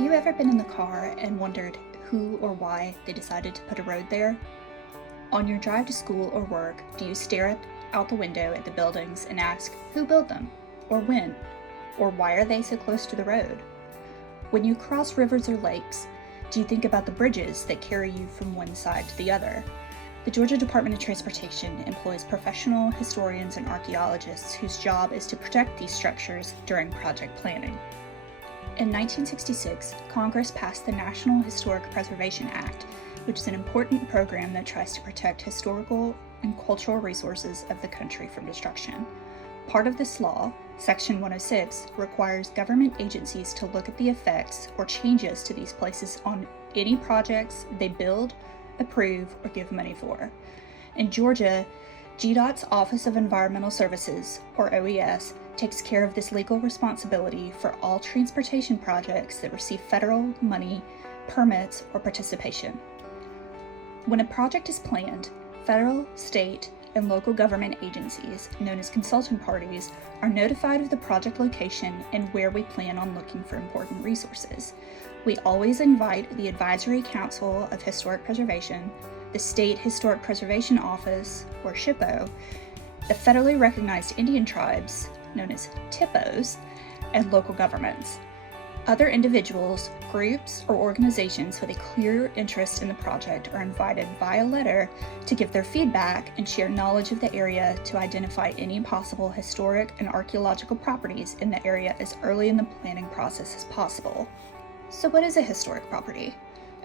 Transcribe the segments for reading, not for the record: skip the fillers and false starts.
Have you ever been in the car and wondered who or why they decided to put a road there? On your drive to school or work, do you stare out the window at the buildings and ask who built them, or when, or why are they so close to the road? When you cross rivers or lakes, do you think about the bridges that carry you from one side to the other? The Georgia Department of Transportation employs professional historians and archaeologists whose job is to protect these structures during project planning. In 1966, Congress passed the National Historic Preservation Act, which is an important program that tries to protect historical and cultural resources of the country from destruction. Part of this law, Section 106, requires government agencies to look at the effects or changes to these places on any projects they build, approve, or give money for. In Georgia, GDOT's Office of Environmental Services, or OES, takes care of this legal responsibility for all transportation projects that receive federal money, permits, or participation. When a project is planned, federal, state, and local government agencies, known as consultant parties, are notified of the project location and where we plan on looking for important resources. We always invite the Advisory Council of Historic Preservation, the State Historic Preservation Office, or SHPO, the federally recognized Indian tribes, known as TIPOs, and local governments. Other individuals, groups, or organizations with a clear interest in the project are invited via letter to give their feedback and share knowledge of the area to identify any possible historic and archaeological properties in the area as early in the planning process as possible. So what is a historic property?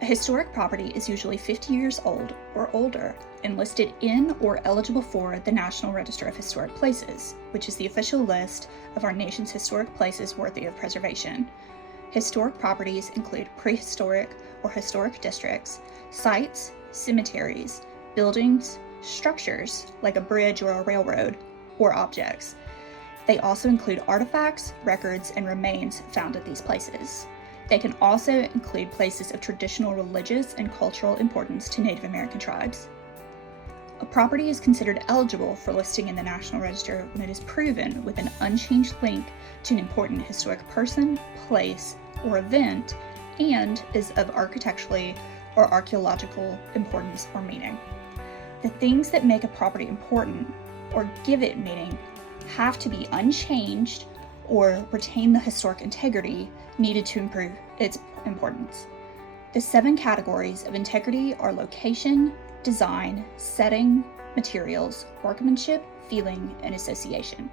A historic property is usually 50 years old or older and listed in or eligible for the National Register of Historic Places, which is the official list of our nation's historic places worthy of preservation. Historic properties include prehistoric or historic districts, sites, cemeteries, buildings, structures like a bridge or a railroad, or objects. They also include artifacts, records, and remains found at these places. They can also include places of traditional religious and cultural importance to Native American tribes. A property is considered eligible for listing in the National Register when it is proven with an unchanged link to an important historic person, place, or event, and is of architecturally or archaeological importance or meaning. The things that make a property important or give it meaning have to be unchanged or retain the historic integrity needed to improve its importance. The 7 categories of integrity are location, design, setting, materials, workmanship, feeling, and association.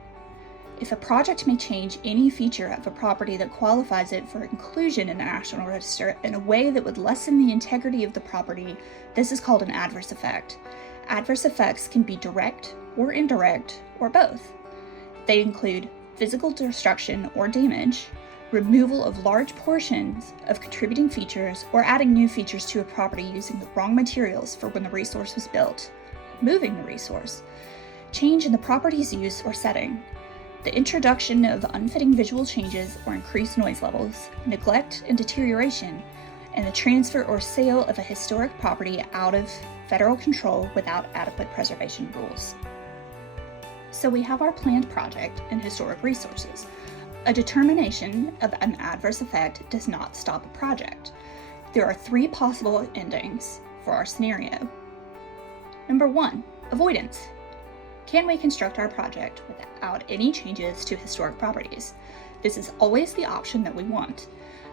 If a project may change any feature of a property that qualifies it for inclusion in the National Register in a way that would lessen the integrity of the property, this is called an adverse effect. Adverse effects can be direct or indirect, or both. They include physical destruction or damage, removal of large portions of contributing features, or adding new features to a property using the wrong materials for when the resource was built, moving the resource, change in the property's use or setting, the introduction of unfitting visual changes or increased noise levels, neglect and deterioration, and the transfer or sale of a historic property out of federal control without adequate preservation rules. So we have our planned project and historic resources. A determination of an adverse effect does not stop a project. There are 3 possible endings for our scenario. Number 1, avoidance. Can we construct our project without any changes to historic properties? This is always the option that we want.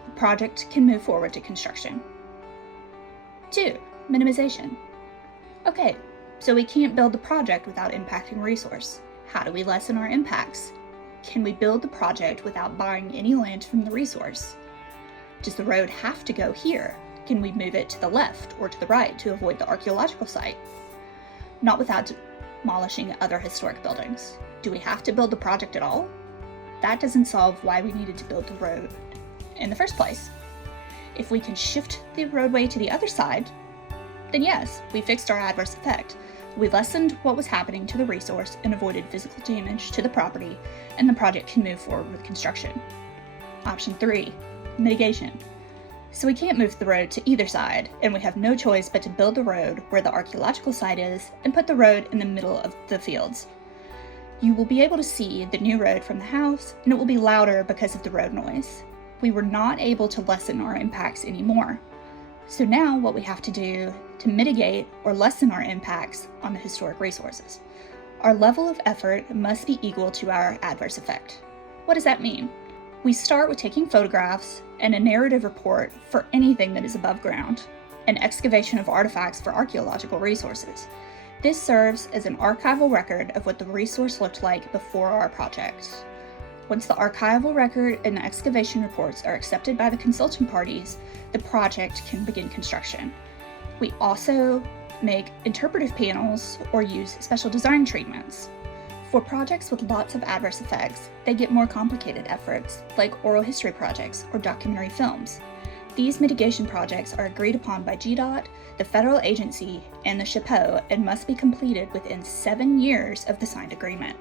The project can move forward to construction. 2, minimization. Okay, so we can't build the project without impacting resource. How do we lessen our impacts? Can we build the project without buying any land from the resource? Does the road have to go here? Can we move it to the left or to the right to avoid the archaeological site? Not without demolishing other historic buildings. Do we have to build the project at all? That doesn't solve why we needed to build the road in the first place. If we can shift the roadway to the other side, then yes, we fixed our adverse effect. We lessened what was happening to the resource and avoided physical damage to the property, and the project can move forward with construction. Option 3, mitigation. So we can't move the road to either side, and we have no choice but to build the road where the archaeological site is and put the road in the middle of the fields. You will be able to see the new road from the house, and it will be louder because of the road noise. we were not able to lessen our impacts anymore. So now what we have to do to mitigate or lessen our impacts on the historic resources. Our level of effort must be equal to our adverse effect. What does that mean? We start with taking photographs and a narrative report for anything that is above ground, and excavation of artifacts for archaeological resources. This serves as an archival record of what the resource looked like before our project. Once the archival record and the excavation reports are accepted by the consulting parties, the project can begin construction. We also make interpretive panels or use special design treatments. For projects with lots of adverse effects, they get more complicated efforts, like oral history projects or documentary films. These mitigation projects are agreed upon by GDOT, the federal agency, and the SHPO, and must be completed within 7 years of the signed agreement.